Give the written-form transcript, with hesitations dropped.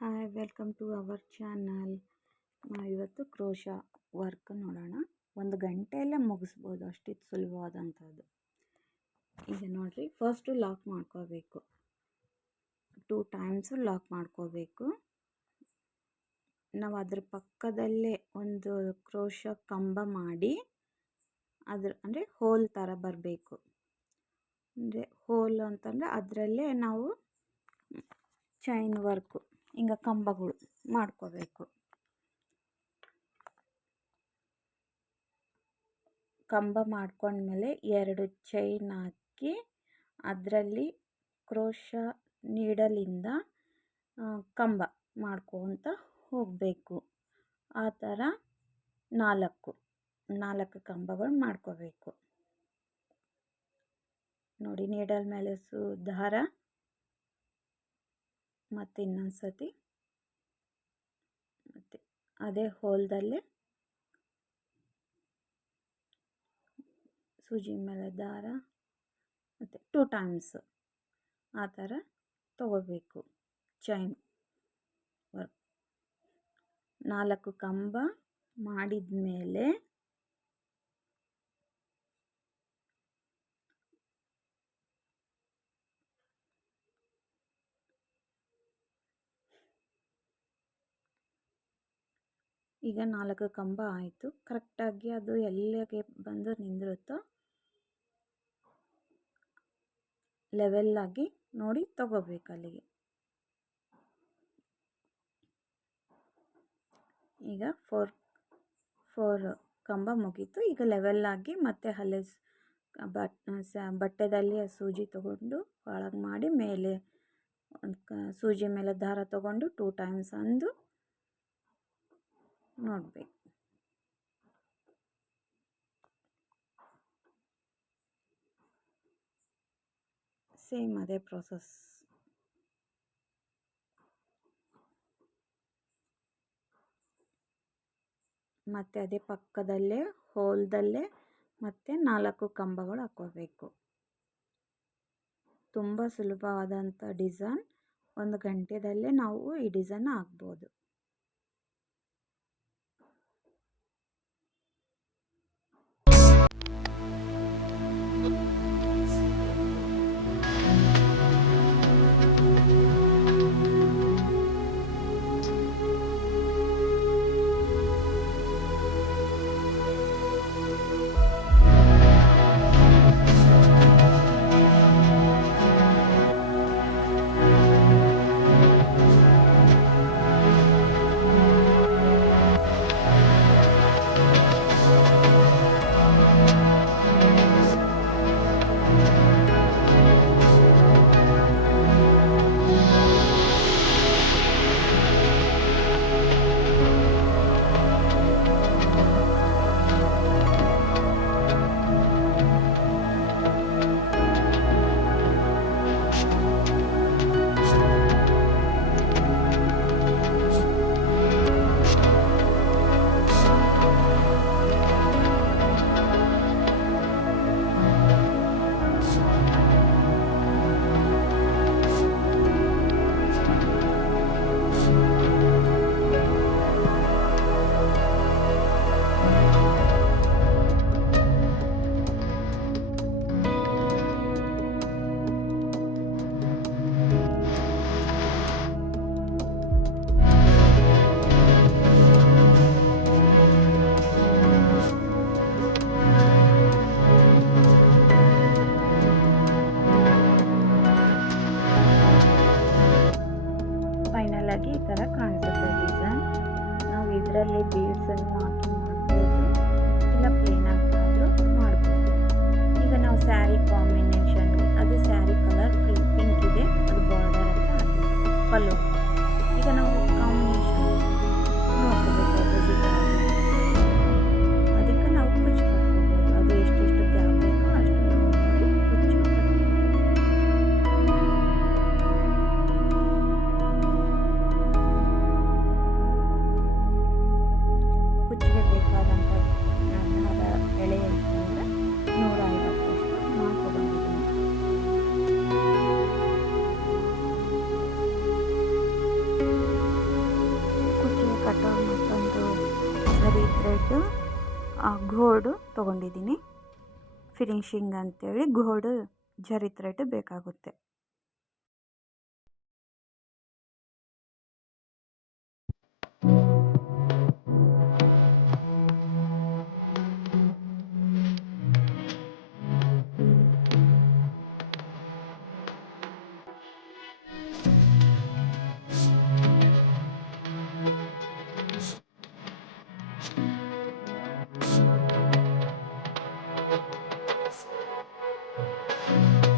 Hi welcome to our channel. ಇವತ್ತು crochet work ನೋಡೋಣ. 1 ಗಂಟೆಯಲ್ಲೇ ಮುಗಿಸ್ಬೋದು, ಅಷ್ಟಿತ್ತು ಸುಲಭವಾದಂಥದ್ದು. ಈಗ ನೋಡಿರಿ, ಫಸ್ಟು ಲಾಕ್ ಮಾಡ್ಕೋಬೇಕು. 2 ಟೈಮ್ಸು ಲಾಕ್ ಮಾಡ್ಕೋಬೇಕು. ನಾವು ಅದ್ರ ಪಕ್ಕದಲ್ಲೇ ಒಂದು ಕ್ರೋಶಾ ಕಂಬ ಮಾಡಿ ಅಂದರೆ ಹೋಲ್ ಥರ ಬರಬೇಕು. ಅಂದರೆ ಹೋಲ್ ಅಂತಂದರೆ ಅದರಲ್ಲೇ ನಾವು ಚೈನ್ ವರ್ಕು ಹಿಂಗ ಕಂಬಗಳು ಮಾಡ್ಕೋಬೇಕು. ಕಂಬ ಮಾಡ್ಕೊಂಡ್ಮೇಲೆ 2 ಚೈನ್ ಹಾಕಿ ಅದರಲ್ಲಿ ಕ್ರೋಶಾ ನೀಡಲಿಂದ ಕಂಬ ಮಾಡ್ಕೊತ ಹೋಗಬೇಕು. ಆ ಥರ 4 ಕಂಬಗಳು ಮಾಡ್ಕೋಬೇಕು. ನೋಡಿ, ನೀಡಲ್ ಮೇಲೆ ದಾರ ಮತ್ತು ಇನ್ನೊಂದು ಸತಿ ಮತ್ತು ಅದೇ ಹೋಲ್ದಲ್ಲೇ ಸೂಜಿ ಮೇಲೆ ದಾರ ಮತ್ತು 2 ಟೈಮ್ಸ್ ಆ ಥರ ತಗೋಬೇಕು. ಚೈನ್ ವರ್ಕ್ 4 ಕಂಬ ಮಾಡಿದ ಮೇಲೆ ಈಗ 4 ಕಂಬ ಆಯಿತು. ಕರೆಕ್ಟಾಗಿ ಅದು ಎಲ್ಲಿಗೆ ಬಂದು ನಿಂದಿರುತ್ತೋ ಲೆವೆಲ್ಲಾಗಿ ನೋಡಿ ತಗೋಬೇಕು ಅಲ್ಲಿಗೆ. ಈಗ 4 ಕಂಬ ಮುಗೀತು. ಈಗ ಲೆವೆಲ್ಲಾಗಿ ಮತ್ತೆ ಅಲ್ಲೇ ಬಟ್ಟೆದಲ್ಲಿ ಸೂಜಿ ತಗೊಂಡು ಒಳಗೆ ಮಾಡಿ ಮೇಲೆ ಸೂಜಿ ಮೇಲೆ ದಾರ ತಗೊಂಡು 2 ಟೈಮ್ಸ್ ಅಂದು ನೋಡಬೇಕು. ಸೇಮ್ ಅದೇ ಪ್ರೋಸೆಸ್. ಮತ್ತು ಅದೇ ಪಕ್ಕದಲ್ಲೇ ಹೋಲ್ದಲ್ಲೇ ಮತ್ತೆ 4 ಕಂಬಗಳು ಹಾಕ್ಕೋಬೇಕು. ತುಂಬ ಸುಲಭವಾದಂಥ ಡಿಸೈನ್. 1 ಗಂಟೆದಲ್ಲೇ ನಾವು ಈ ಡಿಸೈನ್ ಹಾಕ್ಬೋದು. ಫೈನಲ್ ಆಗಿ ಈ ಥರ ಕಾಣಿಸುತ್ತೆ ಡಿಸೈನ್. ನಾವು ಇದರಲ್ಲಿ ಬೀಡ್ಸನ್ನು ಹಾಕಿ ಮಾಡ್ಬೋದು, ಇಲ್ಲ ಪ್ಲೇನ್ ಆಗಾದರೂ ಮಾಡ್ಬೋದು. ಈಗ ನಾವು ಸ್ಯಾರಿ ಕಾಂಬಿನೇಷನ್ಗೆ, ಅದು ಸ್ಯಾರಿ ಕಲರ್ ಪಿಂಕ್ ಇದೆ, ಅದು ಬಾರ್ಡರ್ ಎಲ್ಲ ಹಾಕಿದ್ದೀವಿ ಪಲ್ಲು. ಈಗ ನಾವು ಕಾಂಬಿನೇಷನ್ ನೋಡ್ಕೋಬೇಕು, ಅದಕ್ಕೆ ನಾವು ಕುಚ್ಚು ಕಟ್ಕೋಬೋದು. ಅದು ಎಷ್ಟೆಷ್ಟು ಗ್ಯಾಪ್ ಬೇಕೋ ಅಷ್ಟು ನಾವು ನೋಡಿ ಕುಚ್ಚು ಕಟ್ಕೋಬೋದು. ಕುಚ್ಚಿಗೆ ಬೇಕಾದಂಥ ದಾರ ಎಳೆ ಅಂತಂದರೆ 150 ನಾನು ತೊಗೊಂಡಿದ್ದೀನಿ. ಜರಿ ಥ್ರೆಡ್ಡು ಗೋಲ್ಡು ತೊಗೊಂಡಿದ್ದೀನಿ. ಫಿನಿಶಿಂಗ್ ಅಂತೇಳಿ ಗೋಲ್ಡು ಜರಿ ಥ್ರೆಡ್ ಬೇಕಾಗುತ್ತೆ.